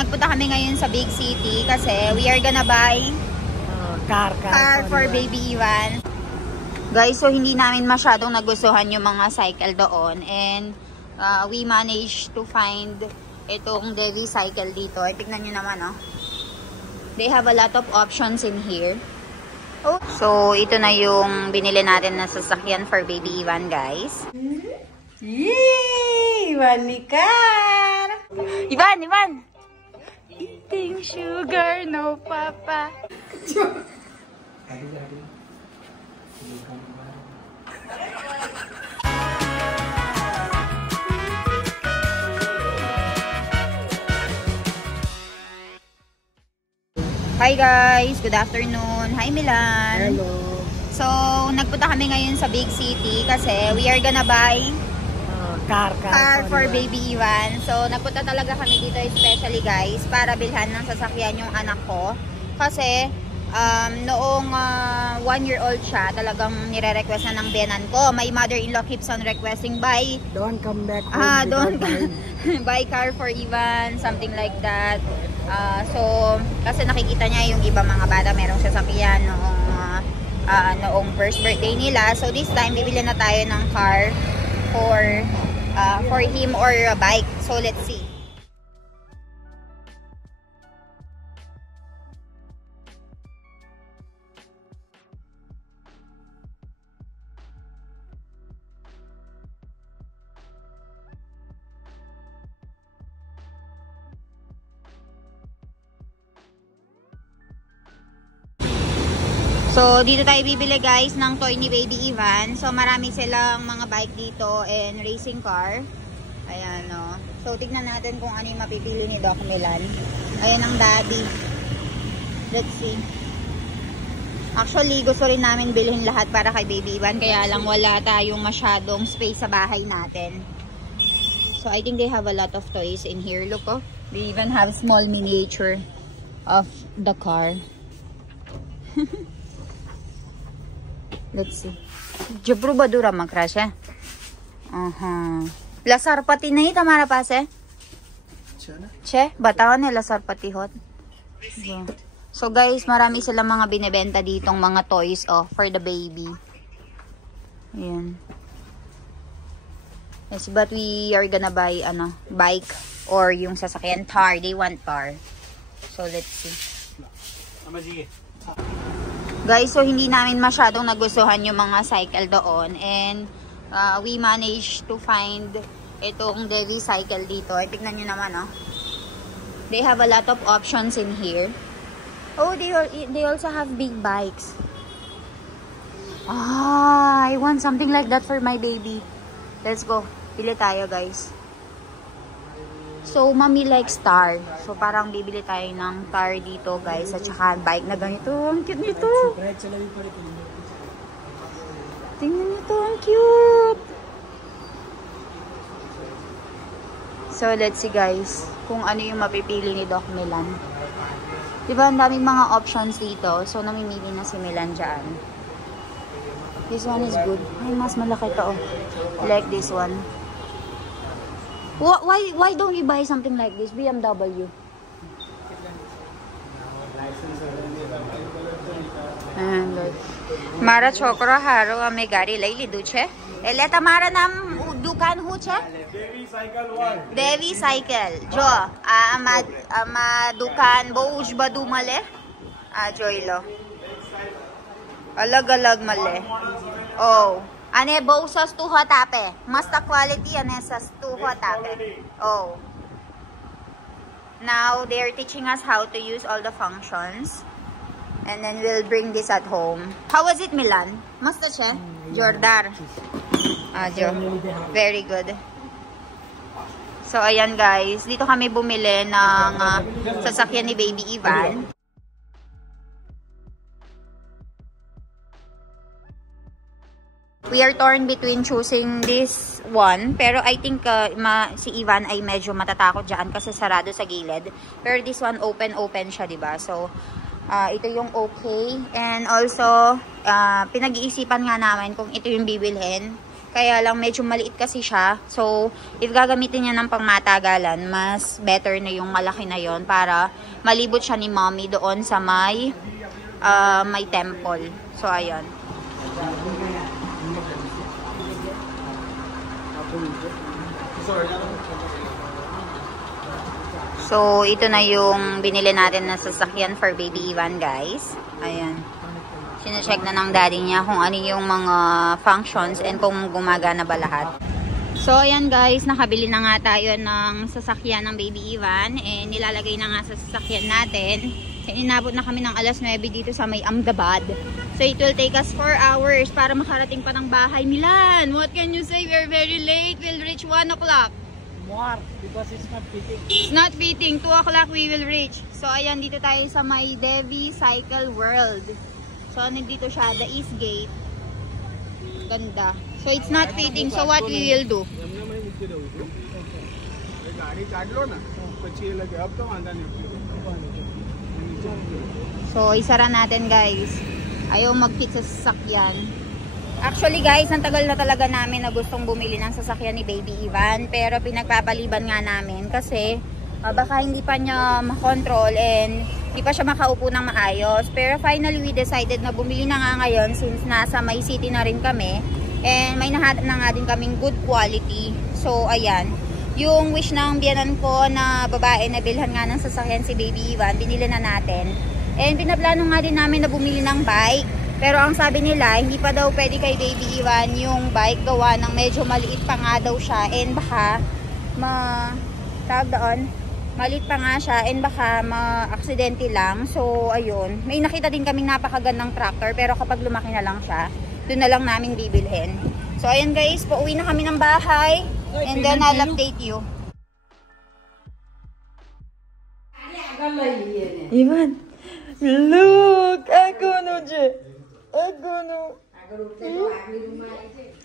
nagpunta kami ngayon sa big city kasi we are gonna buy car for baby Ivan. Guys, so hindi namin masyadong nagustuhan yung mga cycle doon and we managed to find itong Devi cycle dito. Ay, tignan nyo naman, oh. They have a lot of options in here. Oh. So, ito na yung binili natin na sasakyan for baby Ivan, guys. Yay! Ivan ni car! Ivan! Eating sugar, no papa. Hi guys, good afternoon. Hi Milan. Hello. So, nagpunta kami ngayon sa big city kasi we are gonna buy car for baby Ivan. So, nagpunta talaga kami dito especially guys para bilhan ng sasakyan yung anak ko. Kasi, noong 1-year-old siya, talagang nire-request na ng benan ko. My mother-in-law keeps on requesting buy. Don't come back home. Buy car for Ivan, something like that. So, kasi nakikita niya yung ibang mga bata merong sasakyan noong first birthday nila. So, this time, bibili na tayo ng car for him or a bike. So, let's see. So, dito tayo bibili guys ng toy ni baby Ivan. So, marami silang mga bike dito and racing car. Ayan, no. So, tignan natin kung ano yung mapipili ni Doc Milan. Ayan ang daddy. Let's see. Actually, gusto rin namin bilhin lahat para kay baby Ivan. Kaya lang wala tayong masyadong space sa bahay natin. So, I think they have a lot of toys in here. Look, oh. They even have small miniature of the car. Let's see. Jabru badura makrasha. Lasar pati nahi tamara paas hai? Che, batao na lasar pati hot. So guys, marami silang mga binebenta ditong mga toys for the baby. Ayan. Yes, but we are gonna buy bike or yung sasakyan car. They want car. So let's see. Guys, so hindi namin masyadong nagustuhan yung mga cycle doon and we managed to find itong Devi cycle dito. Ay, tignan nyo naman, oh. They have a lot of options in here. Oh, they also have big bikes. I want something like that for my baby. Let's go. Pili tayo, guys. So, mommy likes tar. So, parang bibili tayo ng tar dito, guys. At saka bike na ganito. Ang cute nito. Tingnan nito. Ang cute. So, let's see, guys. Kung ano yung mapipili ni Doc Milan. Diba, ang daming mga options dito. So, namimili na si Milan dyan. This one is good. Ay, mas malaki to, oh. Like this one. Why don't you buy something like this? BMW. मारा छोकरा हारो हमें गाड़ी लई लीधું છે એટલે તમારા નામ દુકાન શું છે દેવી સાયકલ જો આમાં દુકાન બહુ જ બધું મળે આ જોઈ લો અલગ અલગ મળે અને બહુ સસ્તું હોત આપે મસ્ત ક્વોલિટી અને સસ્તું હોત આપે now they are teaching us how to use all the functions and then we'll bring this at home. How was it, Milan? Masta siya? Jordar. Very good. So ayan guys, dito kami bumili ng sasakyan ni baby Ivan. We are torn between choosing this one. Pero I think si Ivan ay medyo matatakot dyan kasi sarado sa gilid. Pero this one open siya, diba? So, ito yung okay. And also, pinag-iisipan nga namin kung ito yung bibilhin. Kaya lang medyo maliit kasi siya. So, if gagamitin niya ng pangmatagalan, mas better na yung malaki na yon para malibot siya ni mommy doon sa may temple. So, ayan. So, ito na yung binili natin na sasakyan for baby Ivan, guys. Ayan. Sine-check na ng daddy niya kung ano yung mga functions and kung gumagana ba lahat. So, ayan guys, nakabili na nga tayo ng sasakyan ng baby Ivan. And nilalagay na nga sa sasakyan natin. And inabot na kami ng alas 9 dito sa may Ahmedabad. So, it will take us 4 hours para makarating pa ng bahay. Milan, what can you say? We are very late. We'll reach 1 o'clock. More, because it's not fitting. It's not fitting. 2 o'clock we will reach. So, ayan, dito tayo sa may Devi Cycle World. So, nandito siya, the East Gate. Ganda. So, it's not fitting. So, what we will do? So, isara natin, guys. Ayaw mag-fit sa sasakyan. Actually, guys, ang tagal na talaga namin na gustong bumili ng sasakyan ni Baby Ivan. Pero, pinagpapaliban nga namin kasi baka hindi pa niya makontrol and hindi pa siya makaupo ng maayos. Pero finally, we decided na bumili na nga ngayon since nasa may city na rin kami. And may nahanap na nga din kaming good quality. So, ayan. Yung wish ng biyanan ko na babae na bilhan nga ng sasakyan si Baby Ivan, binili na natin. And pinaplano nga din namin na bumili ng bike. Pero ang sabi nila, hindi pa daw pwede kay Baby Ivan yung bike gawa ng medyo maliit pa nga daw siya. And baka maliit pa nga siya and baka ma-aksidente lang. So, ayun. May nakita din kaming napakagandang tractor pero kapag lumaki na lang siya, doon na lang namin bibilhin. So, ayun guys. Pauwi na kami ng bahay and then I'll update you. Ivan, look! Agono je! Agono!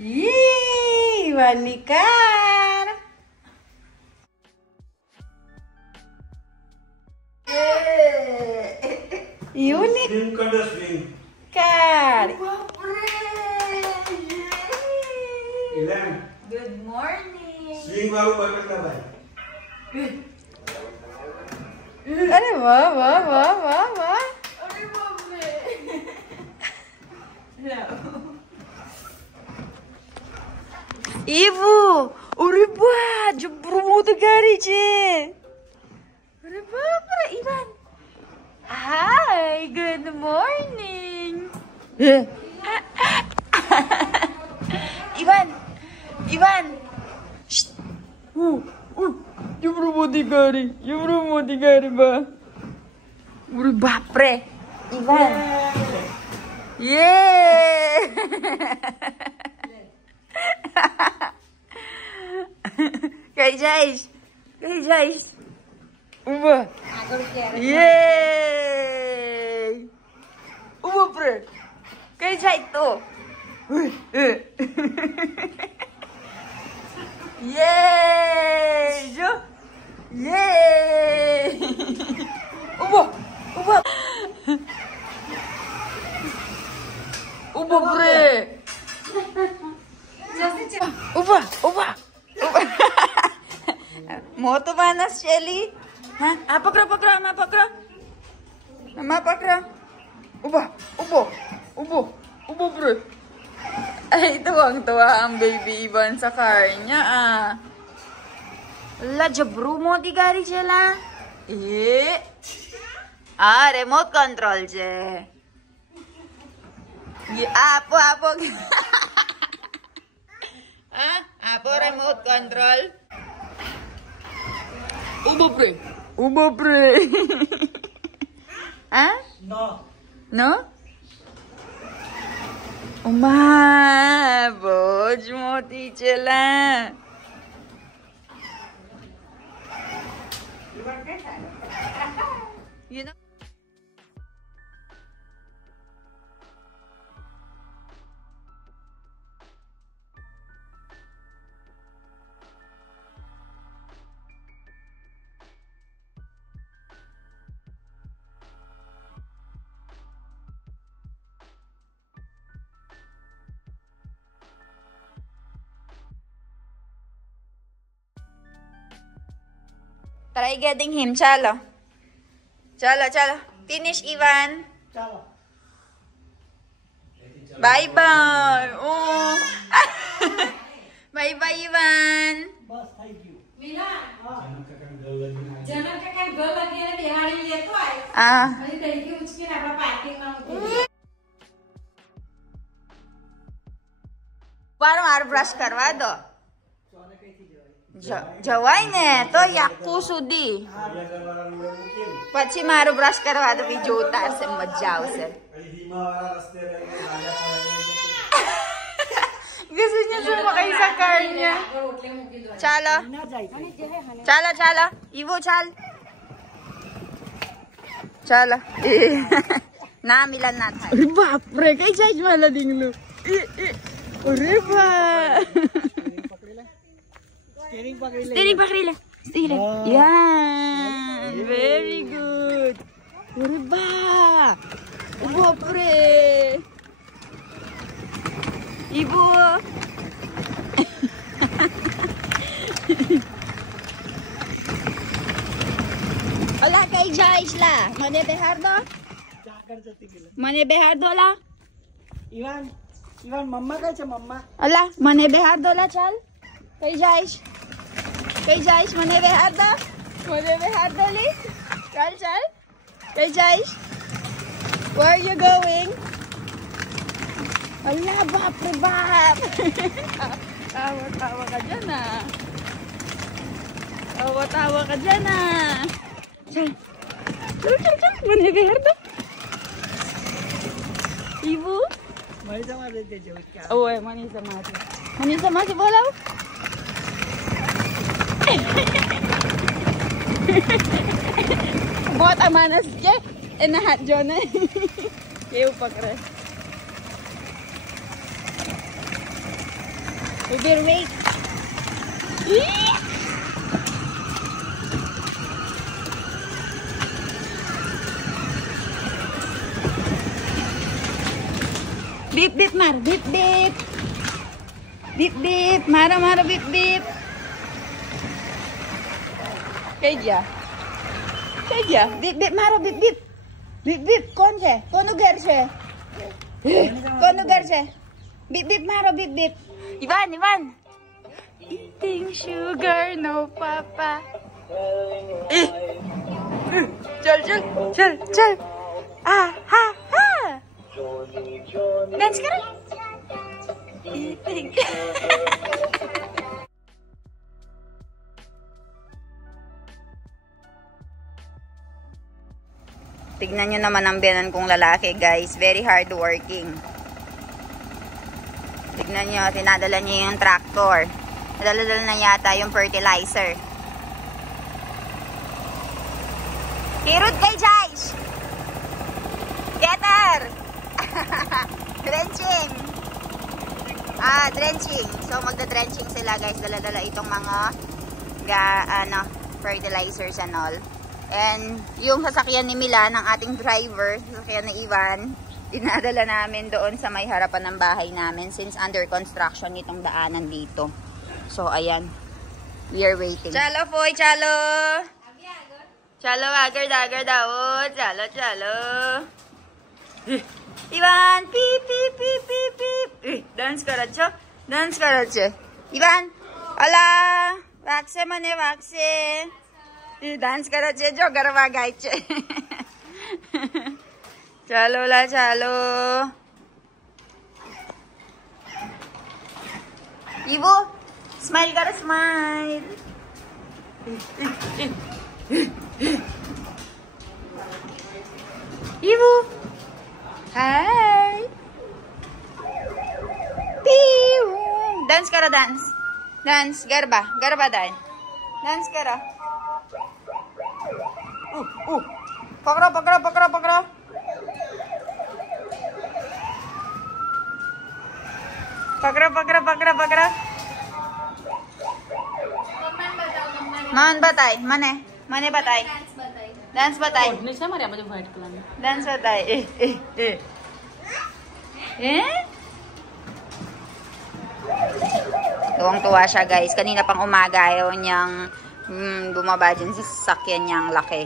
Yee! Ivan nikar! Unit car. Good morning. Swing baru pagkakta ba? अरे वाह वाह वाह वाह वाह. अरे बाप रे. Ivo, अरे वाह, जबरू मोठं गाडी छे. अरे बाप रे, Ivan. Hi, good morning. Ivan. Shh. जबरू मोठी गाडी बा. अरे बाप रे, Ivan. Yeah. Kay Jais. Uba. Yay! Uba, pre. Kay Jais to. Yay! Jo. Yay! Uba. Uba, pre. Uba. Moto manas, Shelly. Ha? Pakra. Mapakra. Ubo, bro. Ay, tuwang-tuwa ang Baby Ivan sa car niya, La, jabru mo di gari sila. Remote control, je. Apo. Apo, remote control. Ubo, pre. No? Boj moti chela. You know? Try getting him. Chalo. Chalo, chalo. Finish, Ivan. Chalo. Bye-bye. Oh. Bye-bye, Ivan. बस thank you Meena जनक का काम गल लगी जनक का काय गल लगी है दिहाड़ी लेतो आहे Ah. म्हणजे तरी की उचकी ना आपला पॅकिंग ना વારંવાર બ્રશ કરવા દો. જવાય ને તો આખું સુધી પછી મારું બ્રશ કરવા દો. બીજું ઉતારશે, મજા આવશે. Gusto niya sumakay sa car niya. Chala. Chala, chala. Ivo, chal. Chala. Na, milan na tayo. अरे बापरे काही चार्ज मला दिंगलो अरे बा स्टीयरिंग पकड़ ले Steering, pakrila. Steering. Yan. Very good. अरे बा बापरे Ivo. Hola kay Joyce la. Mane behardo? जाकर जती गेलं Mane behardo la? इवान इवान मम्मा काय छे मम्मा Hola, mane behardo la chal? Kay Joyce. Kay Joyce, mane behardo? Mane behardo li? Chal, chal. Kay Joyce. Where are you going? Hola, bap, bap. Tawa-tawa ka dyan ah. Tawa-tawa ka dyan ah. Chal. Chal, chal, chal. Mane behardo? Ibu? मरी जमा देते जो क्या ओए मनी समाज बोलाव बहुत अमानस के एना हाथ जो ने ये पकड़े उधर wait Bip bip mar, bip bip. Bip bip, maro maro bip bip. Kaya bip bip maro bip bip. Bip bip कौन है? कौन उगर है? कौन उगर है? Bip bip maro bip bip. Ivan. Eating sugar no papa. चल. Ah ha ha. Dance karo. Eating. Tignan nyo naman ang biyanan kong lalaki, guys. Very hard working. Tignan nyo, tinadala niya yung tractor. Nadala na yata yung fertilizer. Kirot kay Jais! Get her! Drenching! Drenching. So, magda-drenching sila, guys. Dala-dala itong mga fertilizers and all. And yung sasakyan ni Milan, ng ating driver, sasakyan ni Ivan, dinadala namin doon sa may harapan ng bahay namin since under construction itong daanan dito. So, ayan. We are waiting. Chalo, Foy! Chalo! Chalo, agar daw. Chalo. Ivan! Pip, pip, pip, pip, pip! Dance करायचं. Ivan! Ala! वागसे म्हणे वागसे. डान्स करायचे जो गरबा गायचे चालो इवो स्माइल करो स्माइल इवो हाय डान्स करो डान्स गरबा डान्स करो पकड़ो मन बताए मने बताए डांस बताए डांस बताए tuwang-tuwa siya, guys. Kanina pang umaga ayaw niyang Bumaba dyan sa sasakyan niya ang laki.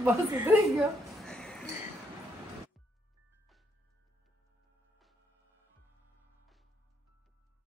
Basta